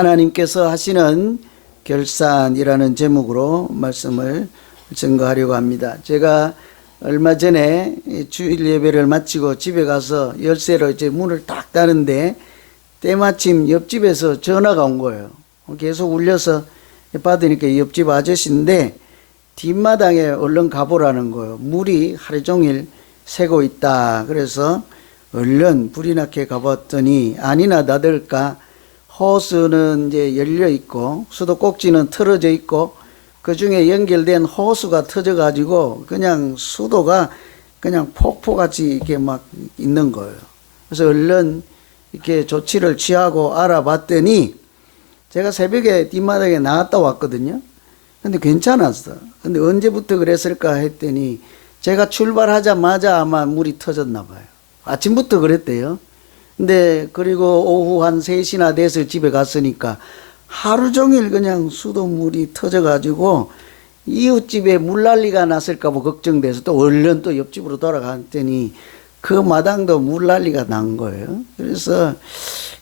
하나님께서 하시는 결산이라는 제목으로 말씀을 증거하려고 합니다. 제가 얼마 전에 주일 예배를 마치고 집에 가서 열쇠로 이제 문을 딱 닫는데 때마침 옆집에서 전화가 온 거예요. 계속 울려서 받으니까 옆집 아저씨인데 뒷마당에 얼른 가보라는 거예요. 물이 하루 종일 새고 있다. 그래서 얼른 불이 나게 가봤더니 아니나 다를까 호스는 이제 열려 있고 수도꼭지는 틀어져 있고 그 중에 연결된 호스가 터져 가지고 그냥 수도가 그냥 폭포같이 이렇게 막 있는 거예요. 그래서 얼른 이렇게 조치를 취하고 알아봤더니 제가 새벽에 뒷마당에 나갔다 왔거든요. 근데 괜찮았어. 근데 언제부터 그랬을까 했더니 제가 출발하자마자 아마 물이 터졌나 봐요. 아침부터 그랬대요. 근데 그리고 오후 한 3시나 돼서 집에 갔으니까 하루 종일 그냥 수돗물이 터져가지고 이웃집에 물난리가 났을까 봐 걱정돼서 또 얼른 또 옆집으로 돌아갔더니 그 마당도 물난리가 난 거예요. 그래서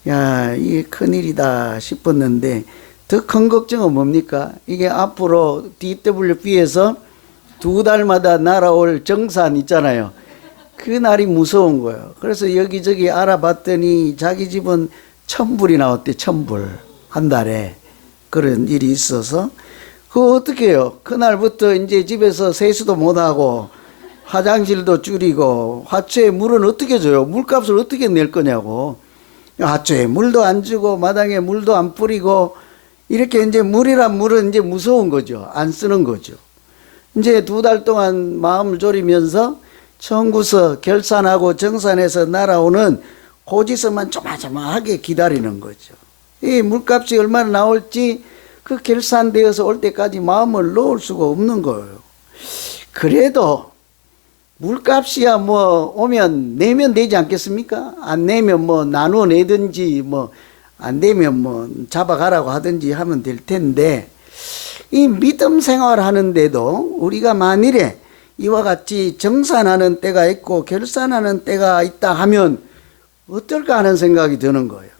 야, 이게 큰일이다 싶었는데 더 큰 걱정은 뭡니까? 이게 앞으로 DWP에서 2달마다 날아올 정산 있잖아요. 그 날이 무서운 거예요. 그래서 여기저기 알아봤더니 자기 집은 1,000불이 나왔대. 1,000불 한 달에. 그런 일이 있어서 그거 어떻게 해요? 그날부터 이제 집에서 세수도 못하고 화장실도 줄이고 화초에 물은 어떻게 줘요? 물값을 어떻게 낼 거냐고. 화초에 물도 안 주고 마당에 물도 안 뿌리고 이렇게 이제 물이란 물은 이제 무서운 거죠. 안 쓰는 거죠. 이제 2달 동안 마음을 졸이면서 청구서 결산하고 정산해서 날아오는 고지서만 조마조마하게 기다리는 거죠. 이 물값이 얼마나 나올지 그 결산되어서 올 때까지 마음을 놓을 수가 없는 거예요. 그래도 물값이야 뭐 오면 내면 되지 않겠습니까? 안 내면 뭐 나누어 내든지 뭐 안 되면 뭐 잡아가라고 하든지 하면 될 텐데 이 믿음 생활 하는데도 우리가 만일에 이와 같이 정산하는 때가 있고 결산하는 때가 있다 하면 어떨까 하는 생각이 드는 거예요.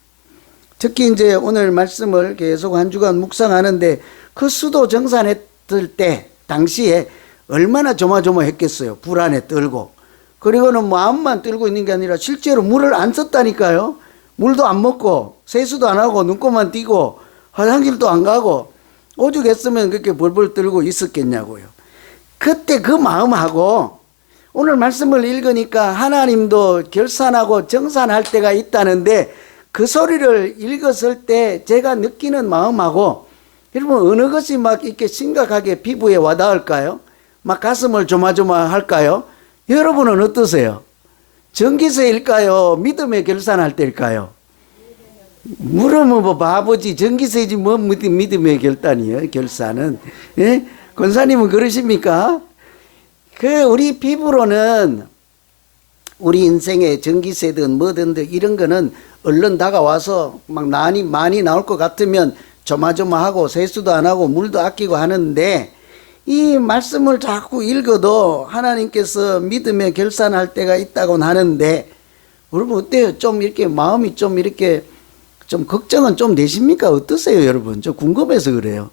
특히 이제 오늘 말씀을 계속 한 주간 묵상하는데 그 수도 정산했을 때 당시에 얼마나 조마조마했겠어요. 불안에 떨고. 그리고는 마음만 떨고 있는 게 아니라 실제로 물을 안 썼다니까요. 물도 안 먹고 세수도 안 하고 눈곱만 띄고 화장실도 안 가고 오죽했으면 그렇게 벌벌 떨고 있었겠냐고요. 그때 그 마음하고 오늘 말씀을 읽으니까 하나님도 결산하고 정산할 때가 있다는데 그 소리를 읽었을 때 제가 느끼는 마음하고 여러분 어느 것이 막 이렇게 심각하게 피부에 와닿을까요? 막 가슴을 조마조마할까요? 여러분은 어떠세요? 전기세일까요? 믿음의 결산할 때일까요? 물으면 뭐 바보지 전기세지 뭐 믿음의 결산은 예? 권사님은 그러십니까? 우리 피부로는 우리 인생의 전기세든 뭐든 이런 거는 얼른 다가와서 막 많이 나올 것 같으면 조마조마하고 세수도 안 하고 물도 아끼고 하는데 이 말씀을 자꾸 읽어도 하나님께서 믿음의 결산할 때가 있다고 하는데 여러분 어때요? 좀 이렇게 마음이 좀 이렇게 좀 걱정은 좀 되십니까? 어떠세요, 여러분? 저 궁금해서 그래요.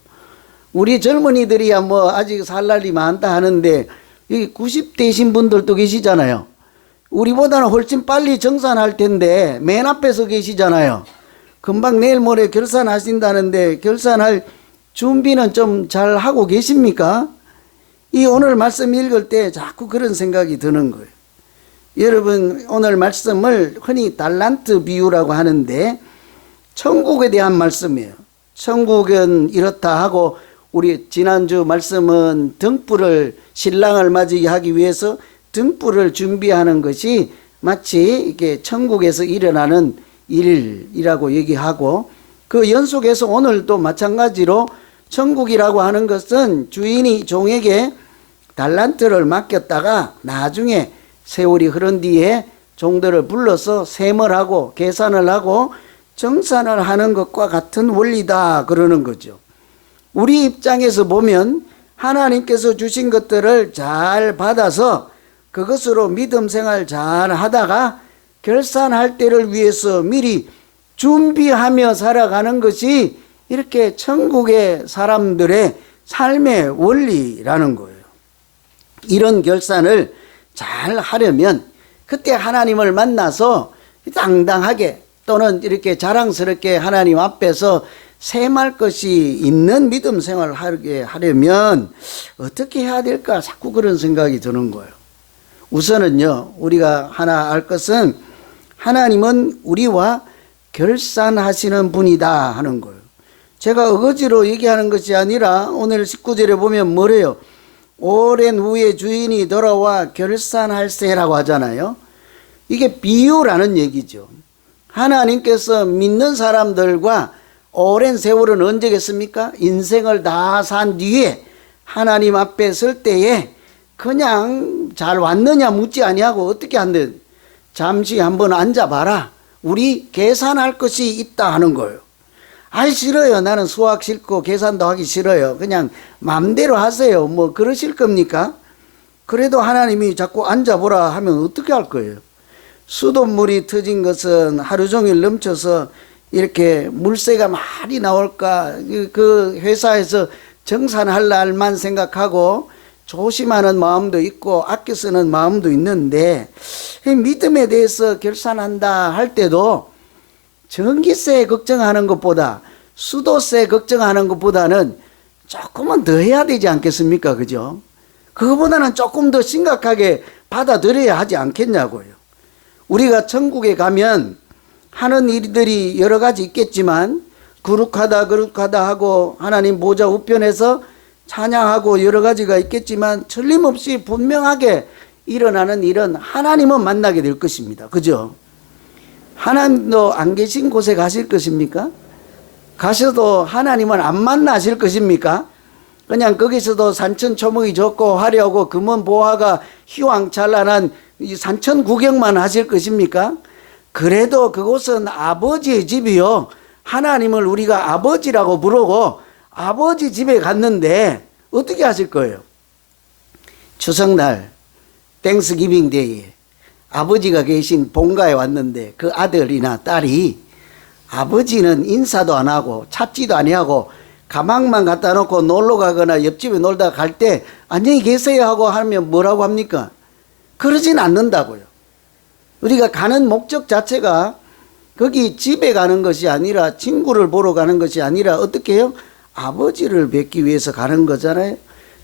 우리 젊은이들이야 뭐 아직 살 날이 많다 하는데 여기 90대이신 분들도 계시잖아요. 우리보다는 훨씬 빨리 정산할 텐데 맨 앞에서 계시잖아요. 금방 내일 모레 결산하신다는데 결산할 준비는 좀 잘 하고 계십니까? 이 오늘 말씀 읽을 때 자꾸 그런 생각이 드는 거예요. 여러분 오늘 말씀을 흔히 달란트 비유라고 하는데 천국에 대한 말씀이에요. 천국은 이렇다 하고 우리 지난주 말씀은 등불을 신랑을 맞이하기 위해서 등불을 준비하는 것이 마치 이렇게 천국에서 일어나는 일이라고 얘기하고 그 연속해서 오늘도 마찬가지로 천국이라고 하는 것은 주인이 종에게 달란트를 맡겼다가 나중에 세월이 흐른 뒤에 종들을 불러서 셈을 하고 계산을 하고 정산을 하는 것과 같은 원리다 그러는 거죠. 우리 입장에서 보면 하나님께서 주신 것들을 잘 받아서 그것으로 믿음 생활 잘 하다가 결산할 때를 위해서 미리 준비하며 살아가는 것이 이렇게 천국의 사람들의 삶의 원리라는 거예요. 이런 결산을 잘 하려면 그때 하나님을 만나서 당당하게 또는 이렇게 자랑스럽게 하나님 앞에서 셈할 것이 있는 믿음 생활을 하게 하려면 어떻게 해야 될까? 자꾸 그런 생각이 드는 거예요. 우선은요, 우리가 하나 알 것은 하나님은 우리와 결산하시는 분이다 하는 거예요. 제가 어거지로 얘기하는 것이 아니라 오늘 19절에 보면 뭐래요? 오랜 후에 주인이 돌아와 결산할세라고 하잖아요. 이게 비유라는 얘기죠. 하나님께서 믿는 사람들과 오랜 세월은 언제겠습니까? 인생을 다 산 뒤에 하나님 앞에 설 때에 그냥 잘 왔느냐 묻지 아니하고 어떻게 한대? 잠시 한번 앉아봐라. 우리 계산할 것이 있다 하는 거예요. 아이 싫어요. 나는 수학 싫고 계산도 하기 싫어요. 그냥 마음대로 하세요. 뭐 그러실 겁니까? 그래도 하나님이 자꾸 앉아보라 하면 어떻게 할 거예요? 수돗물이 터진 것은 하루 종일 넘쳐서 이렇게 물새가 많이 나올까, 그 회사에서 정산할 날만 생각하고 조심하는 마음도 있고 아껴 쓰는 마음도 있는데, 믿음에 대해서 결산한다 할 때도 전기세 걱정하는 것보다 수도세 걱정하는 것보다는 조금은 더 해야 되지 않겠습니까? 그죠? 그거보다는 조금 더 심각하게 받아들여야 하지 않겠냐고요. 우리가 천국에 가면 하는 일들이 여러 가지 있겠지만 거룩하다 하고 하나님 보좌 우편에서 찬양하고 여러 가지가 있겠지만 틀림없이 분명하게 일어나는 일은 하나님은 만나게 될 것입니다. 그죠? 하나님도 안 계신 곳에 가실 것입니까? 가셔도 하나님은 안 만나실 것입니까? 그냥 거기서도 산천초목이 좋고 화려하고 금은 보화가 휘황찬란한 이 산천 구경만 하실 것입니까? 그래도 그곳은 아버지의 집이요. 하나님을 우리가 아버지라고 부르고 아버지 집에 갔는데 어떻게 하실 거예요? 추석날 땡스기빙 데이에 아버지가 계신 본가에 왔는데 그 아들이나 딸이 아버지는 인사도 안 하고 찾지도 아니하고 가방만 갖다 놓고 놀러 가거나 옆집에 놀다 갈 때 안녕히 계세요 하고 하면 뭐라고 합니까? 그러진 않는다고요. 우리가 가는 목적 자체가 거기 집에 가는 것이 아니라 친구를 보러 가는 것이 아니라 어떻게 해요? 아버지를 뵙기 위해서 가는 거잖아요.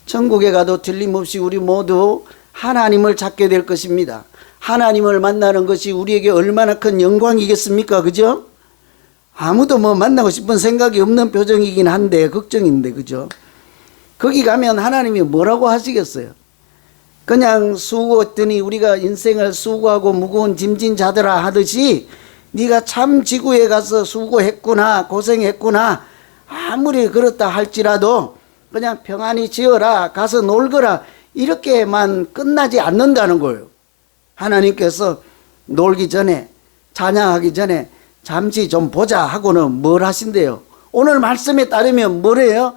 천국에 가도 틀림없이 우리 모두 하나님을 찾게 될 것입니다. 하나님을 만나는 것이 우리에게 얼마나 큰 영광이겠습니까? 그죠? 아무도 뭐 만나고 싶은 생각이 없는 표정이긴 한데 걱정인데 그죠? 거기 가면 하나님이 뭐라고 하시겠어요? 그냥 수고했더니 우리가 인생을 수고하고 무거운 짐진 자들아 하듯이 네가 참 지구에 가서 수고했구나 고생했구나 아무리 그렇다 할지라도 그냥 평안히 지어라 가서 놀거라 이렇게만 끝나지 않는다는 거예요. 하나님께서 놀기 전에 찬양하기 전에 잠시 좀 보자 하고는 뭘 하신대요? 오늘 말씀에 따르면 뭐래요?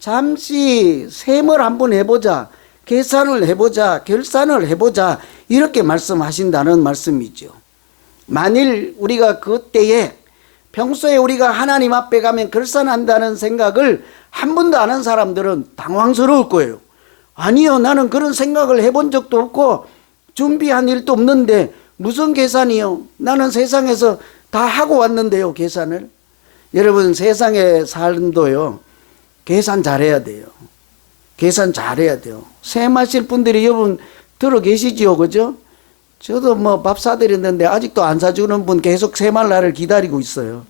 잠시 셈을 한번 해보자, 계산을 해보자, 결산을 해보자 이렇게 말씀하신다는 말씀이죠. 만일 우리가 그때에 평소에 우리가 하나님 앞에 가면 결산한다는 생각을 한 번도 안 한 사람들은 당황스러울 거예요. 아니요, 나는 그런 생각을 해본 적도 없고 준비한 일도 없는데 무슨 계산이요? 나는 세상에서 다 하고 왔는데요, 계산을. 여러분, 세상의 삶도요, 계산 잘해야 돼요. 계산 잘해야 돼요. 셈하실 분들이 여러분 들어 계시지요, 그죠? 저도 뭐 밥 사드렸는데 아직도 안 사주는 분 계속 셈할 날을 기다리고 있어요.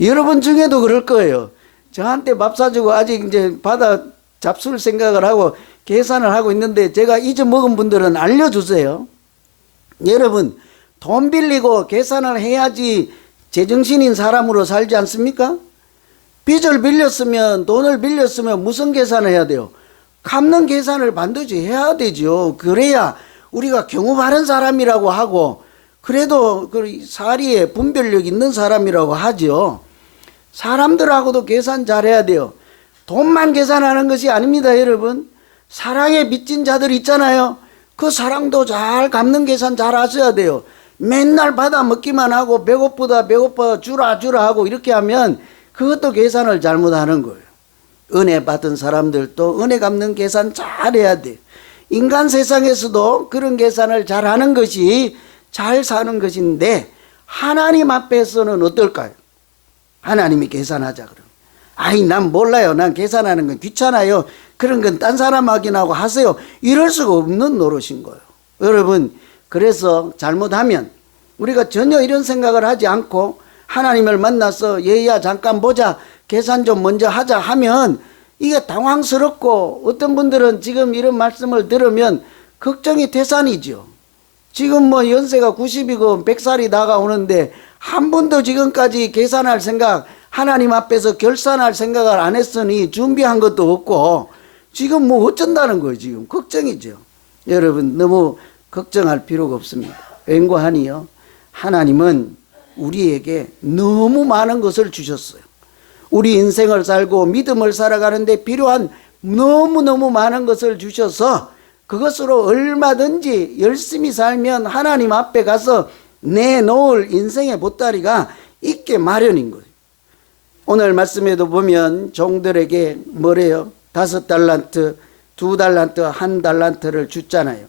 여러분 중에도 그럴 거예요. 저한테 밥 사주고 아직 이제 받아 잡술 생각을 하고 계산을 하고 있는데 제가 잊어먹은 분들은 알려주세요. 여러분, 돈 빌리고 계산을 해야지 제정신인 사람으로 살지 않습니까? 빚을 빌렸으면 돈을 빌렸으면 무슨 계산을 해야 돼요? 갚는 계산을 반드시 해야 되죠. 그래야 우리가 경우 바른 사람이라고 하고 그래도 그 사리에 분별력 있는 사람이라고 하죠. 사람들하고도 계산 잘해야 돼요. 돈만 계산하는 것이 아닙니다, 여러분. 사랑에 빚진 자들 있잖아요. 그 사랑도 잘 갚는 계산 잘 하셔야 돼요. 맨날 받아 먹기만 하고 배고파 주라 하고 이렇게 하면 그것도 계산을 잘못하는 거예요. 은혜 받은 사람들도 은혜 갚는 계산 잘해야 돼. 인간 세상에서도 그런 계산을 잘하는 것이 잘 사는 것인데 하나님 앞에서는 어떨까요? 하나님이 계산하자 그러면 아이 난 몰라요. 난 계산하는 건 귀찮아요. 그런 건 딴 사람 확인하고 하세요. 이럴 수가 없는 노릇인 거예요. 여러분, 그래서 잘못하면 우리가 전혀 이런 생각을 하지 않고 하나님을 만나서 얘야 잠깐 보자, 계산 좀 먼저 하자 하면 이게 당황스럽고 어떤 분들은 지금 이런 말씀을 들으면 걱정이 태산이죠. 지금 뭐 연세가 90이고 100살이 다가오는데 한 번도 지금까지 계산할 생각, 하나님 앞에서 결산할 생각을 안 했으니 준비한 것도 없고 지금 뭐 어쩐다는 거예요. 지금 걱정이죠. 여러분 너무 걱정할 필요가 없습니다. 웬고하니요, 하나님은 우리에게 너무 많은 것을 주셨어요. 우리 인생을 살고 믿음을 살아가는데 필요한 너무너무 많은 것을 주셔서 그것으로 얼마든지 열심히 살면 하나님 앞에 가서 내놓을 인생의 보따리가 있게 마련인 거예요. 오늘 말씀에도 보면 종들에게 뭐래요? 5달란트, 2달란트, 1달란트를 줬잖아요.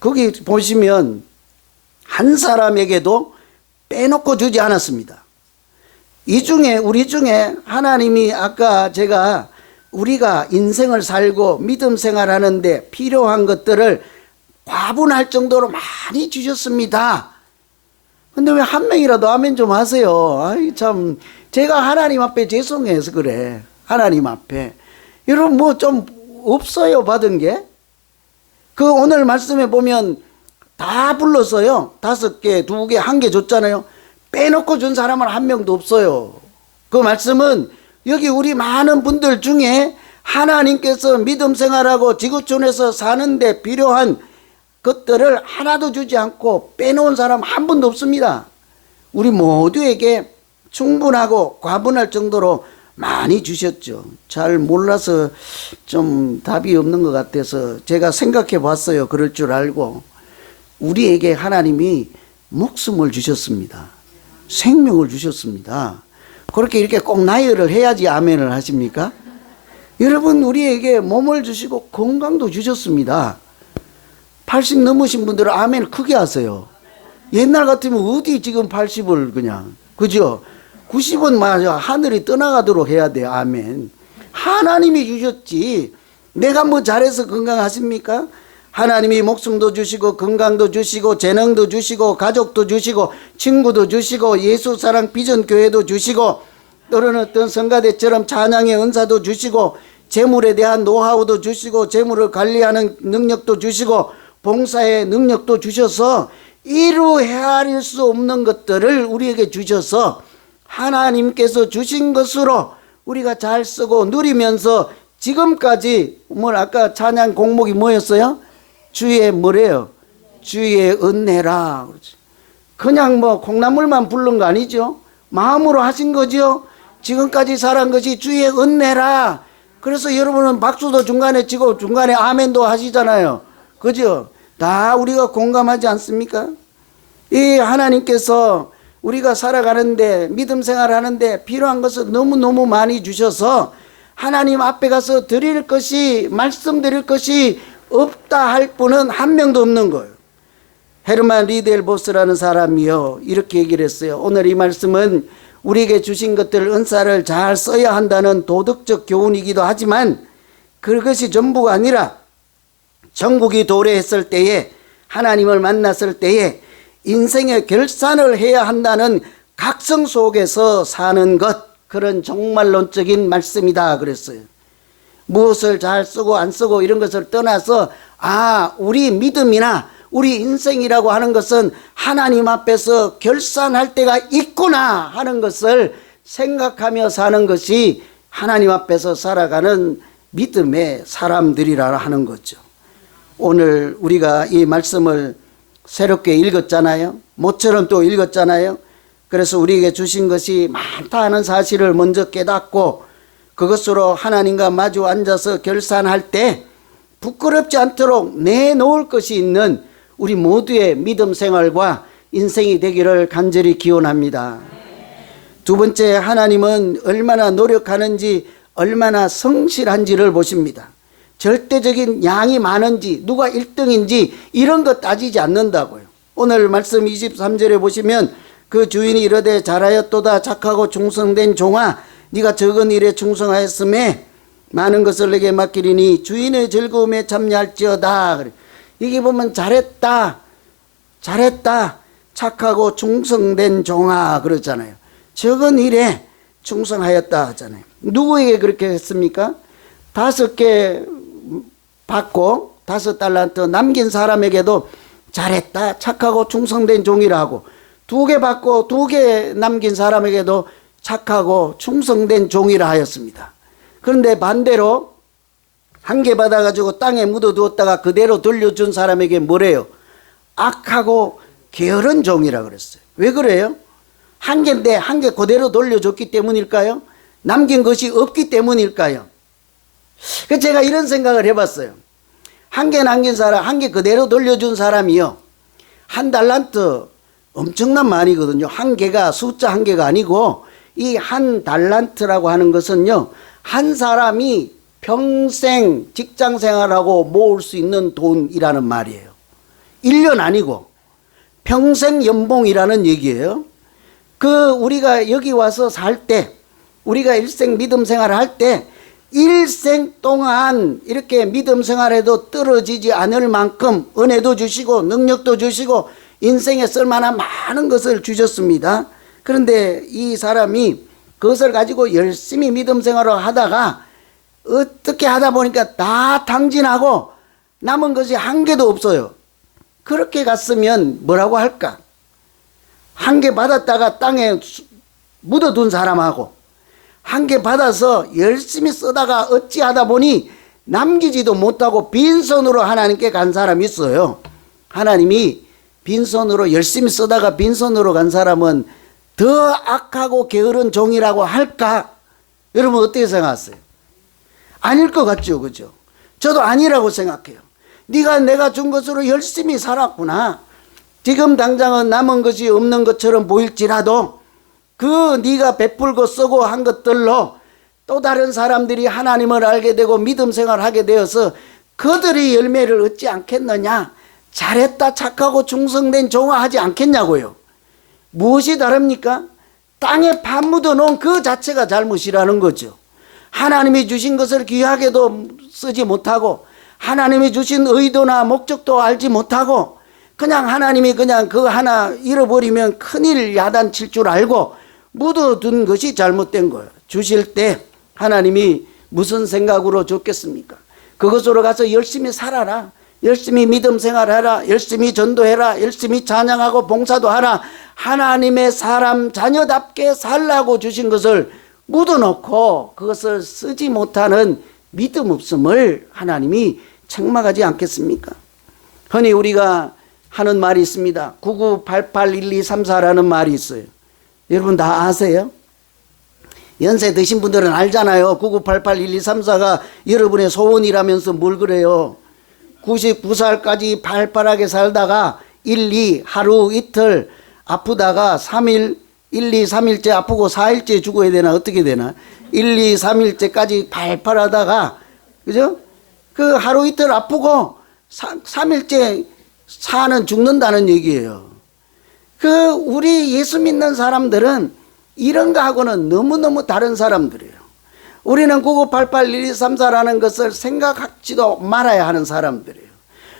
거기 보시면 한 사람에게도 빼놓고 주지 않았습니다. 이 중에 우리 중에 하나님이 아까 제가 우리가 인생을 살고 믿음 생활하는데 필요한 것들을 과분할 정도로 많이 주셨습니다. 근데 왜 한 명이라도 아멘 좀 하세요. 아이 참 제가 하나님 앞에 죄송해서 그래. 하나님 앞에 여러분 뭐 좀 없어요 받은 게? 그 오늘 말씀에 보면 다 불렀어요. 5개, 2개, 1개 줬잖아요. 빼놓고 준 사람은 한 명도 없어요. 그 말씀은 여기 우리 많은 분들 중에 하나님께서 믿음 생활하고 지구촌에서 사는데 필요한 것들을 하나도 주지 않고 빼놓은 사람 한 분도 없습니다. 우리 모두에게 충분하고 과분할 정도로 많이 주셨죠. 잘 몰라서 좀 답이 없는 것 같아서 제가 생각해 봤어요. 그럴 줄 알고. 우리에게 하나님이 목숨을 주셨습니다. 생명을 주셨습니다. 그렇게 이렇게 꼭 나열을 해야지 아멘을 하십니까? 여러분 우리에게 몸을 주시고 건강도 주셨습니다. 80 넘으신 분들은 아멘을 크게 하세요. 옛날 같으면 어디 지금 80을 그냥 그죠? 90은 맞아 하늘이 떠나가도록 해야 돼. 아멘. 하나님이 주셨지 내가 뭐 잘해서 건강하십니까? 하나님이 목숨도 주시고 건강도 주시고 재능도 주시고 가족도 주시고 친구도 주시고 예수사랑 비전교회도 주시고 또는 어떤 성가대처럼 찬양의 은사도 주시고 재물에 대한 노하우도 주시고 재물을 관리하는 능력도 주시고 봉사의 능력도 주셔서 이루 헤아릴 수 없는 것들을 우리에게 주셔서 하나님께서 주신 것으로 우리가 잘 쓰고 누리면서 지금까지 아까 찬양 공목이 뭐였어요? 주의 뭐래요? 주의 은혜라. 그냥 뭐 콩나물만 부른 거 아니죠? 마음으로 하신 거죠? 지금까지 살아간 것이 주의 은혜라. 그래서 여러분은 박수도 중간에 치고 중간에 아멘도 하시잖아요. 그죠? 다 우리가 공감하지 않습니까? 이 하나님께서 우리가 살아가는데 믿음 생활하는데 필요한 것을 너무너무 많이 주셔서 하나님 앞에 가서 드릴 것이 말씀드릴 것이 없다 할 분은 한 명도 없는 거예요. 헤르만 리델 보스라는 사람이요 이렇게 얘기를 했어요. 오늘 이 말씀은 우리에게 주신 것들 은사를 잘 써야 한다는 도덕적 교훈이기도 하지만 그것이 전부가 아니라 정국이 도래했을 때에 하나님을 만났을 때에 인생의 결산을 해야 한다는 각성 속에서 사는 것, 그런 종말론적인 말씀이다 그랬어요. 무엇을 잘 쓰고 안 쓰고 이런 것을 떠나서 우리 믿음이나 우리 인생이라고 하는 것은 하나님 앞에서 결산할 때가 있구나 하는 것을 생각하며 사는 것이 하나님 앞에서 살아가는 믿음의 사람들이라 하는 거죠. 오늘 우리가 이 말씀을 새롭게 읽었잖아요. 모처럼 또 읽었잖아요. 그래서 우리에게 주신 것이 많다 하는 사실을 먼저 깨닫고 그것으로 하나님과 마주 앉아서 결산할 때 부끄럽지 않도록 내놓을 것이 있는 우리 모두의 믿음 생활과 인생이 되기를 간절히 기원합니다. 두 번째, 하나님은 얼마나 노력하는지, 얼마나 성실한지를 보십니다. 절대적인 양이 많은지, 누가 1등인지 이런 거 따지지 않는다고요. 오늘 말씀 23절에 보시면 그 주인이 이르되 잘하였도다 착하고 충성된 종아, 네가 적은 일에 충성하였음에 많은 것을 내게 맡기리니 주인의 즐거움에 참여할지어다. 여기 보면 잘했다, 잘했다, 착하고 충성된 종아 그러잖아요. 적은 일에 충성하였다 하잖아요. 누구에게 그렇게 했습니까? 5개 받고 5달란트 남긴 사람에게도 잘했다, 착하고 충성된 종이라고, 2개 받고 2개 남긴 사람에게도 착하고 충성된 종이라 하였습니다. 그런데 반대로 1개 받아가지고 땅에 묻어두었다가 그대로 돌려준 사람에게 뭐래요? 악하고 게으른 종이라 그랬어요. 왜 그래요? 1개인데 1개 그대로 돌려줬기 때문일까요? 남긴 것이 없기 때문일까요? 그래서 제가 이런 생각을 해봤어요. 1개 남긴 사람, 1개 그대로 돌려준 사람이요, 1달란트 엄청난 많이거든요. 1개가 숫자 1개가 아니고 이 1달란트라고 하는 것은요, 한 사람이 평생 직장 생활하고 모을 수 있는 돈이라는 말이에요. 1년 아니고 평생 연봉이라는 얘기예요. 우리가 여기 와서 살 때, 우리가 일생 믿음 생활을 할 때 일생 동안 이렇게 믿음 생활에도 떨어지지 않을 만큼 은혜도 주시고 능력도 주시고 인생에 쓸만한 많은 것을 주셨습니다. 그런데 이 사람이 그것을 가지고 열심히 믿음 생활을 하다가 어떻게 하다 보니까 다 탕진하고 남은 것이 1개도 없어요. 그렇게 갔으면 뭐라고 할까? 1개 받았다가 땅에 묻어둔 사람하고 1개 받아서 열심히 쓰다가 어찌하다 보니 남기지도 못하고 빈손으로 하나님께 간 사람이 있어요. 하나님이 빈손으로 열심히 쓰다가 빈손으로 간 사람은 더 악하고 게으른 종이라고 할까? 여러분 어떻게 생각하세요? 아닐 것 같죠, 그죠? 저도 아니라고 생각해요. 네가 내가 준 것으로 열심히 살았구나. 지금 당장은 남은 것이 없는 것처럼 보일지라도 네가 베풀고 쓰고 한 것들로 또 다른 사람들이 하나님을 알게 되고 믿음 생활을 하게 되어서 그들이 열매를 얻지 않겠느냐? 잘했다, 착하고 충성된 종아 하지 않겠냐고요. 무엇이 다릅니까? 땅에 파 묻어 놓은 그 자체가 잘못이라는 거죠. 하나님이 주신 것을 귀하게도 쓰지 못하고 하나님이 주신 의도나 목적도 알지 못하고 그냥 하나님이 그냥 그 하나 잃어버리면 큰일 야단칠 줄 알고 묻어둔 것이 잘못된 거예요. 주실 때 하나님이 무슨 생각으로 줬겠습니까? 그것으로 가서 열심히 살아라, 열심히 믿음 생활하라, 열심히 전도해라, 열심히 찬양하고 봉사도 하라, 하나님의 사람 자녀답게 살라고 주신 것을 묻어놓고 그것을 쓰지 못하는 믿음 없음을 하나님이 책망하지 않겠습니까? 흔히 우리가 하는 말이 있습니다. 99881234라는 말이 있어요. 여러분 다 아세요? 연세 드신 분들은 알잖아요. 99881234가 여러분의 소원이라면서 뭘 그래요? 99살까지 팔팔하게 살다가 1, 2 하루 이틀 아프다가 3일 1, 2, 3일째 아프고 4일째 죽어야 되나 어떻게 되나? 1, 2, 3일째까지 팔팔하다가 그죠? 그 하루 이틀 아프고 3일째 사는 죽는다는 얘기예요. 우리 예수 믿는 사람들은 이런 거하고는 너무너무 다른 사람들이에요. 우리는 99881234라는 것을 생각하지도 말아야 하는 사람들이에요.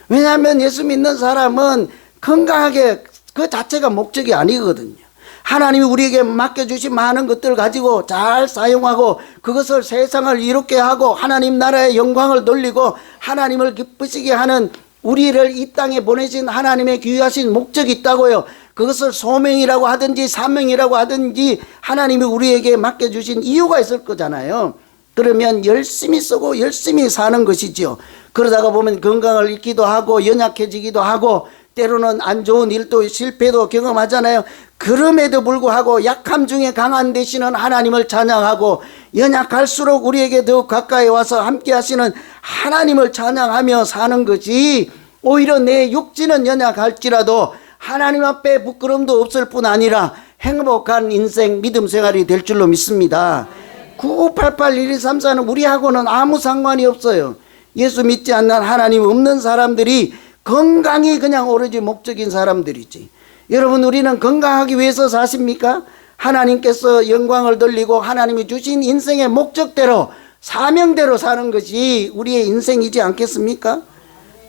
왜냐하면 예수 믿는 사람은 건강하게 그 자체가 목적이 아니거든요. 하나님이 우리에게 맡겨주신 많은 것들을 가지고 잘 사용하고 그것을 세상을 이롭게 하고 하나님 나라의 영광을 돌리고 하나님을 기쁘시게 하는 우리를 이 땅에 보내신 하나님의 귀하신 목적이 있다고요. 그것을 소명이라고 하든지 사명이라고 하든지 하나님이 우리에게 맡겨주신 이유가 있을 거잖아요. 그러면 열심히 쓰고 열심히 사는 것이지요. 그러다가 보면 건강을 잃기도 하고 연약해지기도 하고 때로는 안 좋은 일도 실패도 경험하잖아요. 그럼에도 불구하고 약함 중에 강한 되시는 하나님을 찬양하고 연약할수록 우리에게 더욱 가까이 와서 함께 하시는 하나님을 찬양하며 사는 것이 오히려 내 육지는 연약할지라도 하나님 앞에 부끄럼도 없을 뿐 아니라 행복한 인생 믿음 생활이 될 줄로 믿습니다. 9988 1234는 우리하고는 아무 상관이 없어요. 예수 믿지 않는 하나님 없는 사람들이 건강이 그냥 오로지 목적인 사람들이지. 여러분, 우리는 건강하기 위해서 사십니까? 하나님께서 영광을 돌리고 하나님이 주신 인생의 목적대로 사명대로 사는 것이 우리의 인생이지 않겠습니까?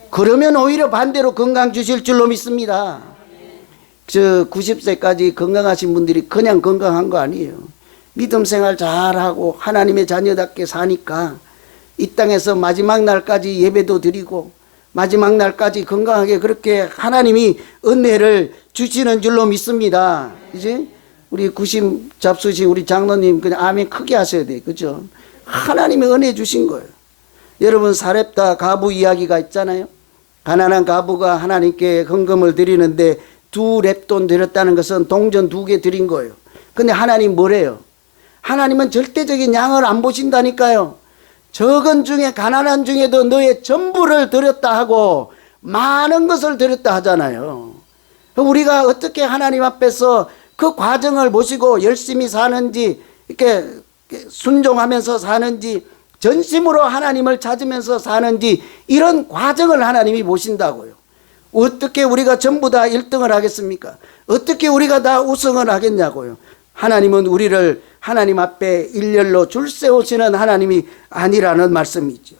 그러면 오히려 반대로 건강 주실 줄로 믿습니다. 90세까지 건강하신 분들이 그냥 건강한 거 아니에요. 믿음 생활 잘하고 하나님의 자녀답게 사니까 이 땅에서 마지막 날까지 예배도 드리고 마지막 날까지 건강하게 그렇게 하나님이 은혜를 주시는 줄로 믿습니다. 이제 우리 구심 잡수신 우리 장로님 그냥 아멘 크게 하셔야 돼요. 그죠? 하나님의 은혜 주신 거예요. 여러분, 사렙다 가부 이야기가 있잖아요. 가난한 가부가 하나님께 헌금을 드리는데 2렙돈 드렸다는 것은 동전 2개 드린 거예요. 근데 하나님 뭐래요? 하나님은 절대적인 양을 안 보신다니까요. 적은 중에 가난한 중에도 너의 전부를 드렸다 하고 많은 것을 드렸다 하잖아요. 우리가 어떻게 하나님 앞에서 그 과정을 보시고 열심히 사는지, 이렇게 순종하면서 사는지, 전심으로 하나님을 찾으면서 사는지, 이런 과정을 하나님이 보신다고요. 어떻게 우리가 전부 다 1등을 하겠습니까? 어떻게 우리가 다 우승을 하겠냐고요. 하나님은 우리를 하나님 앞에 일렬로 줄 세우시는 하나님이 아니라는 말씀이죠.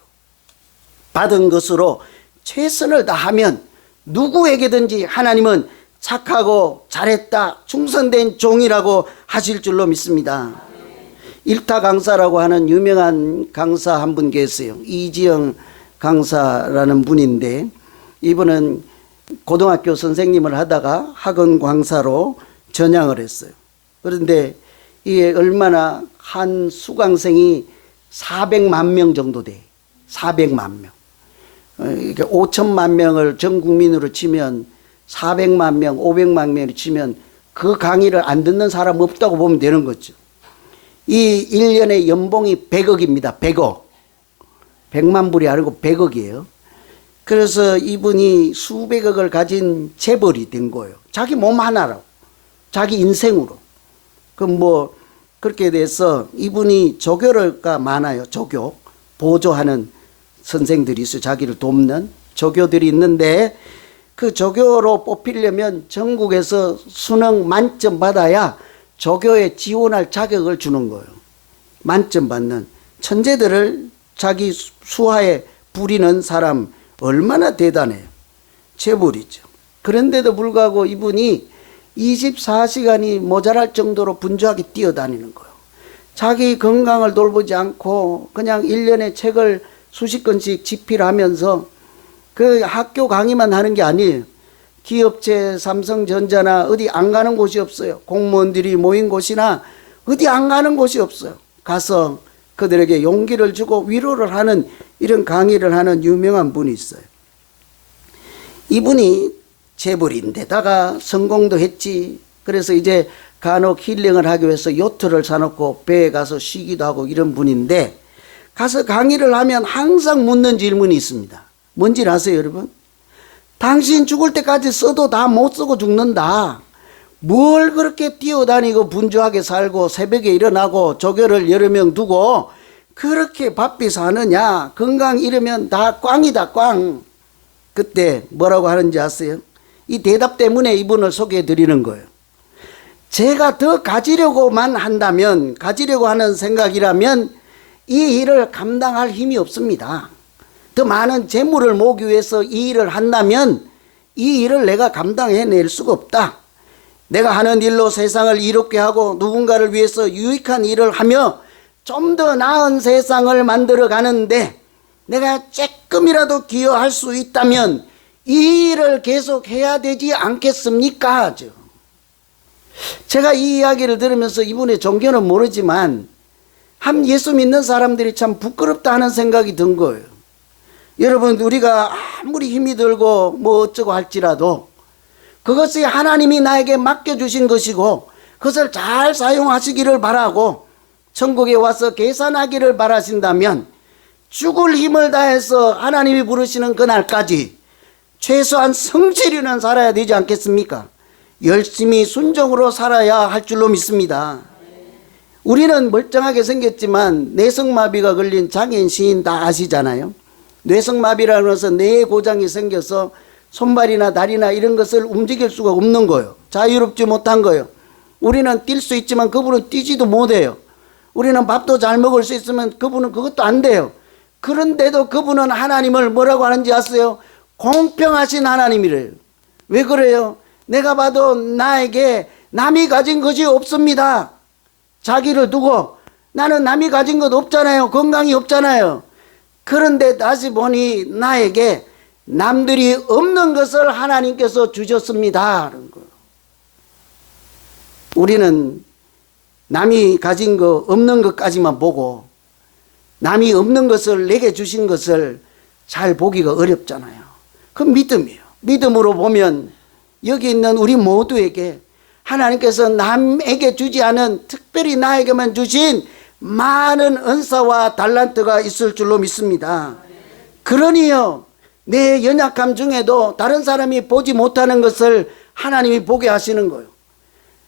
받은 것으로 최선을 다하면 누구에게든지 하나님은 착하고 잘했다, 충성된 종이라고 하실 줄로 믿습니다. 일타 강사라고 하는 유명한 강사 한 분 계세요. 이지영 강사라는 분인데, 이분은 고등학교 선생님을 하다가 학원 강사로 전향을 했어요. 그런데 이게 얼마나, 한 수강생이 400만 명 정도 돼. 400만 명. 이게 5천만 명을 전 국민으로 치면 400만 명, 500만 명을 치면 그 강의를 안 듣는 사람 없다고 보면 되는 거죠. 이 1년에 연봉이 100억입니다. 100억. 100만 불이 아니고 100억이에요. 그래서 이분이 수백억을 가진 재벌이 된 거예요. 자기 몸 하나로. 자기 인생으로. 그렇게 돼서 이분이 조교가 많아요. 조교. 보조하는 선생들이 있어요. 자기를 돕는 조교들이 있는데, 그 조교로 뽑히려면 전국에서 수능 만점 받아야 조교에 지원할 자격을 주는 거예요. 만점 받는 천재들을 자기 수하에 부리는 사람, 얼마나 대단해요. 재벌이죠. 그런데도 불구하고 이분이 24시간이 모자랄 정도로 분주하게 뛰어다니는 거예요. 자기 건강을 돌보지 않고 그냥 1년에 책을 수십 권씩 집필하면서 그 학교 강의만 하는 게 아니에요. 기업체 삼성전자나 어디 안 가는 곳이 없어요. 공무원들이 모인 곳이나 어디 안 가는 곳이 없어요. 가서 그들에게 용기를 주고 위로를 하는 이런 강의를 하는 유명한 분이 있어요. 이분이 재벌인데다가 성공도 했지. 그래서 이제 간혹 힐링을 하기 위해서 요트를 사놓고 배에 가서 쉬기도 하고 이런 분인데, 가서 강의를 하면 항상 묻는 질문이 있습니다. 뭔지 아세요, 여러분? 당신 죽을 때까지 써도 다 못 쓰고 죽는다. 뭘 그렇게 뛰어다니고 분주하게 살고 새벽에 일어나고 조교를 여러 명 두고 그렇게 바삐 사느냐. 건강 잃으면 다 꽝이다, 꽝. 그때 뭐라고 하는지 아세요? 이 대답 때문에 이분을 소개해 드리는 거예요. 제가 더 가지려고만 한다면, 가지려고 하는 생각이라면 이 일을 감당할 힘이 없습니다. 더 많은 재물을 모으기 위해서 이 일을 한다면 이 일을 내가 감당해낼 수가 없다. 내가 하는 일로 세상을 이롭게 하고 누군가를 위해서 유익한 일을 하며 좀 더 나은 세상을 만들어 가는데 내가 조금이라도 기여할 수 있다면 이 일을 계속 해야 되지 않겠습니까? 제가 이 이야기를 들으면서 이분의 종교는 모르지만 한 예수 믿는 사람들이 참 부끄럽다 하는 생각이 든 거예요. 여러분, 우리가 아무리 힘이 들고 뭐 어쩌고 할지라도 그것이 하나님이 나에게 맡겨주신 것이고 그것을 잘 사용하시기를 바라고 천국에 와서 계산하기를 바라신다면 죽을 힘을 다해서 하나님이 부르시는 그날까지 최소한 성실히는 살아야 되지 않겠습니까? 열심히 순종으로 살아야 할 줄로 믿습니다. 우리는 멀쩡하게 생겼지만 뇌성마비가 걸린 장애인 시인 다 아시잖아요. 뇌성마비라는 것은 뇌의 고장이 생겨서 손발이나 다리나 이런 것을 움직일 수가 없는 거예요. 자유롭지 못한 거예요. 우리는 뛸 수 있지만 그분은 뛰지도 못해요. 우리는 밥도 잘 먹을 수 있으면 그분은 그것도 안 돼요. 그런데도 그분은 하나님을 뭐라고 하는지 아세요? 공평하신 하나님이래요. 왜 그래요? 내가 봐도 나에게 남이 가진 것이 없습니다. 자기를 두고 나는 남이 가진 것 없잖아요. 건강이 없잖아요. 그런데 다시 보니 나에게 남들이 없는 것을 하나님께서 주셨습니다. 우리는 남이 가진 거 없는 것까지만 보고 남이 없는 것을 내게 주신 것을 잘 보기가 어렵잖아요. 그 믿음이에요. 믿음으로 보면 여기 있는 우리 모두에게 하나님께서 남에게 주지 않은 특별히 나에게만 주신 많은 은사와 달란트가 있을 줄로 믿습니다. 그러니요, 내 연약함 중에도 다른 사람이 보지 못하는 것을 하나님이 보게 하시는 거예요.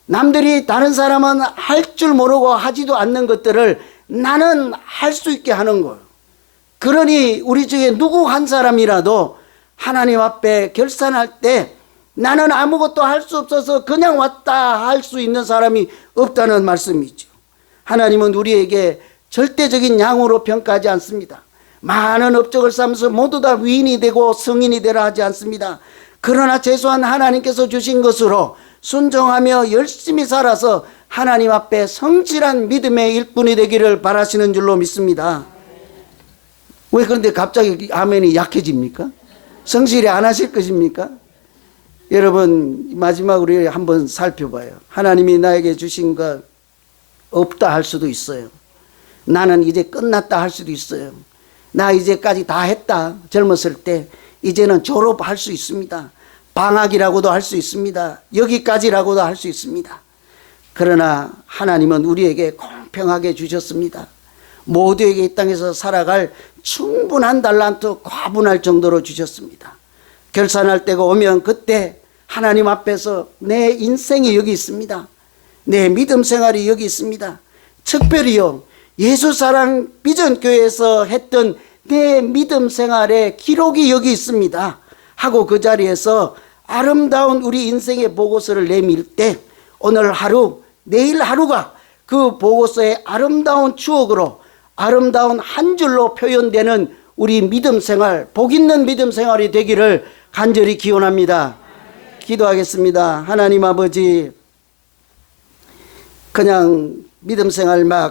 남들이 다른 사람은 할 줄 모르고 하지도 않는 것들을 나는 할 수 있게 하는 거예요. 그러니 우리 중에 누구 한 사람이라도 하나님 앞에 결산할 때 나는 아무것도 할 수 없어서 그냥 왔다 할 수 있는 사람이 없다는 말씀이죠. 하나님은 우리에게 절대적인 양으로 평가하지 않습니다. 많은 업적을 쌓으면서 모두 다 위인이 되고 성인이 되라 하지 않습니다. 그러나 최소한 하나님께서 주신 것으로 순종하며 열심히 살아서 하나님 앞에 성실한 믿음의 일꾼이 되기를 바라시는 줄로 믿습니다. 왜 그런데 갑자기 아멘이 약해집니까? 성실히 안 하실 것입니까? 여러분, 마지막으로 한번 살펴봐요. 하나님이 나에게 주신 것 없다 할 수도 있어요. 나는 이제 끝났다 할 수도 있어요. 나 이제까지 다 했다. 젊었을 때 이제는 졸업할 수 있습니다. 방학이라고도 할 수 있습니다. 여기까지라고도 할 수 있습니다. 그러나 하나님은 우리에게 공평하게 주셨습니다. 모두에게 이 땅에서 살아갈 충분한 달란트 과분할 정도로 주셨습니다. 결산할 때가 오면 그때 하나님 앞에서 내 인생이 여기 있습니다. 내 믿음 생활이 여기 있습니다. 특별히요, 예수사랑 비전교회에서 했던 내 믿음 생활의 기록이 여기 있습니다 하고 그 자리에서 아름다운 우리 인생의 보고서를 내밀 때 오늘 하루, 내일 하루가 그 보고서의 아름다운 추억으로 아름다운 한 줄로 표현되는 우리 믿음 생활, 복 있는 믿음 생활이 되기를 간절히 기원합니다. 기도하겠습니다. 하나님 아버지, 그냥 믿음 생활 막